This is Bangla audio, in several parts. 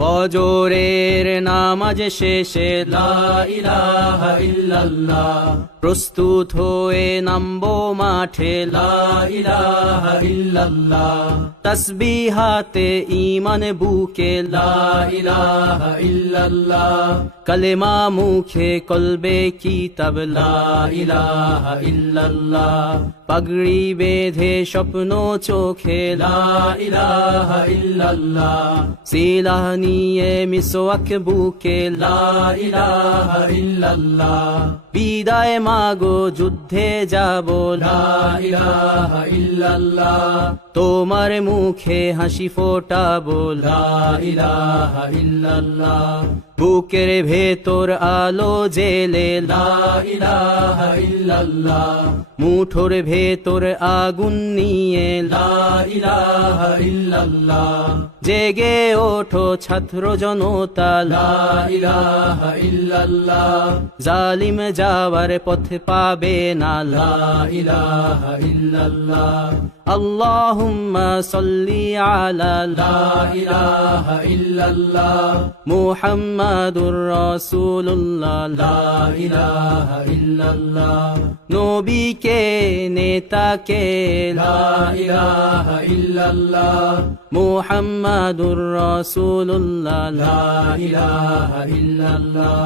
ফজরের নামাজ শেষে লা ইলাহা ইল্লাল্লাহ, প্রস্তুত হয়ে নামবো মাঠে লা ইলাহা ইল্লাল্লাহ, তাসবিহাতে ঈমান বুকে লা ইলাহা ইল্লাল্লাহ, কালেমা মুখে কলবে কিতাব লা ইলাহা ইল্লাল্লাহ, পাগড়ি বেঁধে স্বপ্ন চোখে লা ইলাহা ইল্লাল্লাহ, সিলাহ নিয়ে মিসওয়াক বুকে লা ইলাহা ইল্লাল্লাহ, বিদায় মাগো যুদ্ধে যাব লা ইলাহা ইল্লাল্লাহ, তোমার মুখে হাসি ফোটাবো লা ইলাহা ইল্লাল্লাহ, বুকের ভেতর আলো জেলে লা ইলাহা ইল্লাল্লাহ, মুঠোর ভেতর আগুন নিয়ে লা ইলাহা ইল্লাল্লাহ, জেগে ওঠো ছাত্র জনতা লা ইলাহা ইল্লাল্লাহ, জালিম যাওয়ার পথ পাবে না লা ইলাহা ইল্লাল্লাহ, আল্লাহুম্মা সাল্লি আলা লা ইলাহা ইল্লাল্লাহ, মুহাম্মাদুর রাসূলুল্লাহ লা ইলাহা ইল্লাল্লাহ, নবীকে নেতাকে লা ইলাহা ইল্লাল্লাহ, মুহাম্মাদুর রাসূলুল্লাহ লা ইলাহা ইল্লাল্লাহ,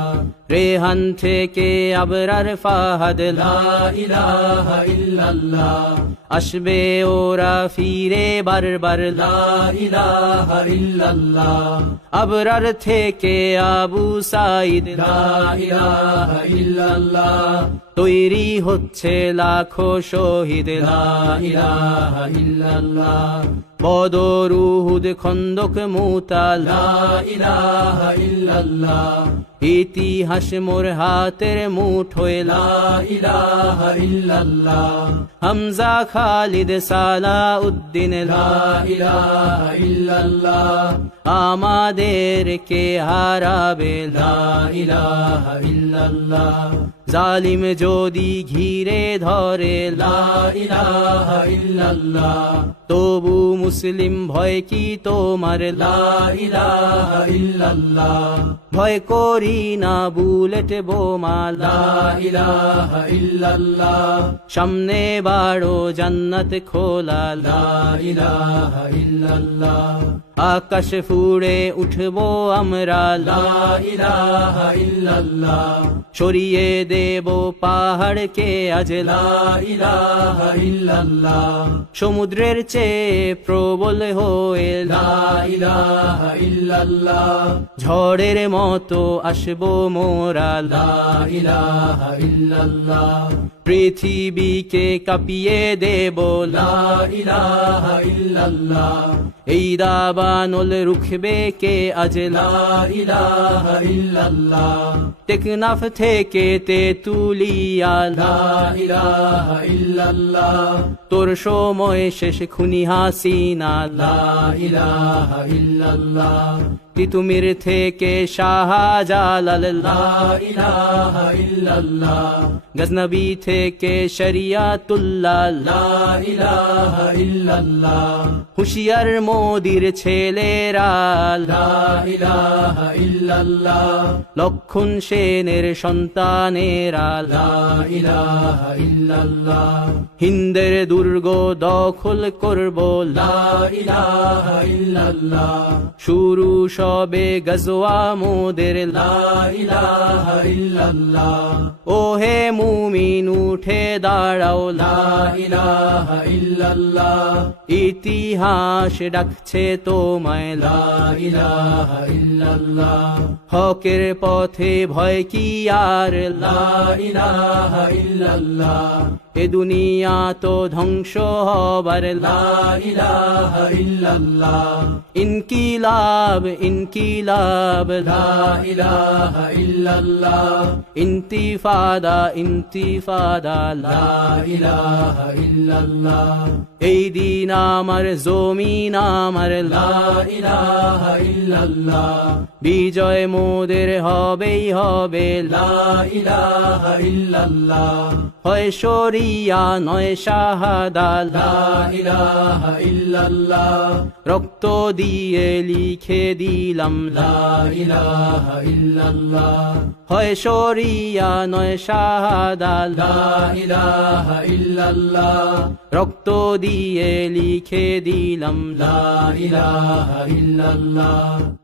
রেহান থেকে আবরার ফাহাদ লা ইলাহা ইল্লাল্লাহ, আসবে ওরা ফিরে বারবার লা ইলাহা ইল্লাল্লাহ, আবরার থেকে আবু সাঈদ লা ইলাহা ইল্লাল্লাহ, তৈরি হচ্ছে লাখো শহীদ লা ইলাহা ইল্লাল্লাহ, বদর উহুদ খন্দক মুতা লা ইলাহা ইল্লাল্লাহ, ইতিহাস মোর হাতের মুঠোয় লা ইলাহা ইল্লাল্লাহ, হামজা খালিদ সালাউদ্দিন লা ইলাহা ইল্লাল্লাহ, আমাদেরকে হারাবে লা ইলাহা ইল্লাল্লাহ, জালিম যদি ঘিরে ধরে লা ইলাহা ইল্লাল্লাহ, তবু মুসলিম ভয় কি তোমার লা ইলাহা ইল্লাল্লাহ, ভয় করি না বুলেট বোমা লা ইলাহা ইল্লাল্লাহ, সামনে বাড়ো জান্নাত খোলা লা ইলাহা ইল্লাল্লাহ, আকাশ ফুড়ে উঠবো আমরা লা ইলাহা ইল্লাল্লাহ, সরিয়ে দেব পাহাড়কে আজ লা ইলাহা ইল্লাল্লাহ, সমুদ্রের চেয়ে প্রবল হয়ে লা ইলাহা ইল্লাল্লাহ, ঝড়ের মতো আসবো মোরা লা ইলাহা ইল্লাল্লাহ, পৃথিবীকে কাঁপিয়ে দেব লা ইলাহা ইল্লাল্লাহ, এই দাবানল রুখবে কে আজ লা ইলাহা ইল্লাল্লাহ, টেকনাফ থেকে তেতুলিয়া লা ইলাহা ইল্লাল্লাহ, তোর সময় শেষ খুনি হাসিনা লা ইলাহা ইল্লাল্লাহ, তিতুমির থেকে শাহজালাল লা ইলাহা ইল্লাল্লাহ, গজনবী থেকে শরিয়াতুল্লাহ লা ইলাহা ইল্লাল্লাহ, হুশিয়ার মোদির ছেলেরা লা ইলাহা ইল্লাল্লাহ, লক্ষণ সেনের সন্তানেরা লা ইলাহা ইল্লাল্লাহ, হিন্দের দুর্গ দখল করব লা ইলাহা ইল্লাল্লাহ, শুরু সবে গজওয়া মোদের লা ইলাহা ইল্লাল্লাহ, ওহে মুমিন উঠে দাঁড়াও লা ইলাহা ইল্লাল্লাহ, ইতিহাস ডাকছে তোমায় লা ইলাহা ইল্লাল্লাহ, হকের পথে ভয় কি আর লা ইলাহা ইল্লাল্লাহ, এ দুনিয়া তো ধ্বংস হবার লা ইলাহা ইল্লাল্লাহ, ইনকিলাব ইনকিলাব লা ইলাহা ইল্লাল্লাহ, ইন্তিফাদা ইন্তিফাদা লা ইলাহা ইল্লাল্লাহ, এই দিন আমার জমিন আমার লা ইলাহা ইল্লাল্লাহ, বিজয় মোদের হবেই হবে লা ইলাহা ইল্লাল্লাহ, হয় শরীর শরিয়া নয় শাহাদা লা ইলাহা ইল্লাল্লাহ রক্ত দিয়ে লিখে দিলাম লা ইলাহা ইল্লাল্লাহ হয় শরিয়া নয় শাহাদা লা ইলাহা ইল্লাল্লাহ রক্ত দিয়ে লিখে দিলাম লা ইলাহা ইল্লাল্লাহ